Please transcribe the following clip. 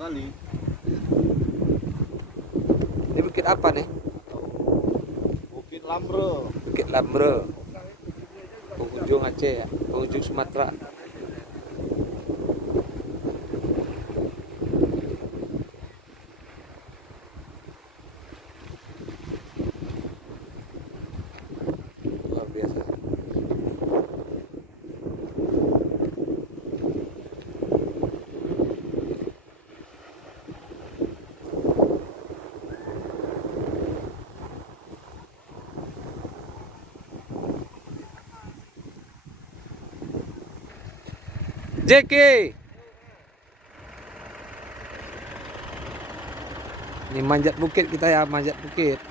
kali. Ini bukit apa nih? Bukit Lambre. Bukit Lambre. Penghujung Aceh ya, penghujung Sumatera. Luar biasa. Jeki. Ini manjat bukit kita ya, manjat bukit.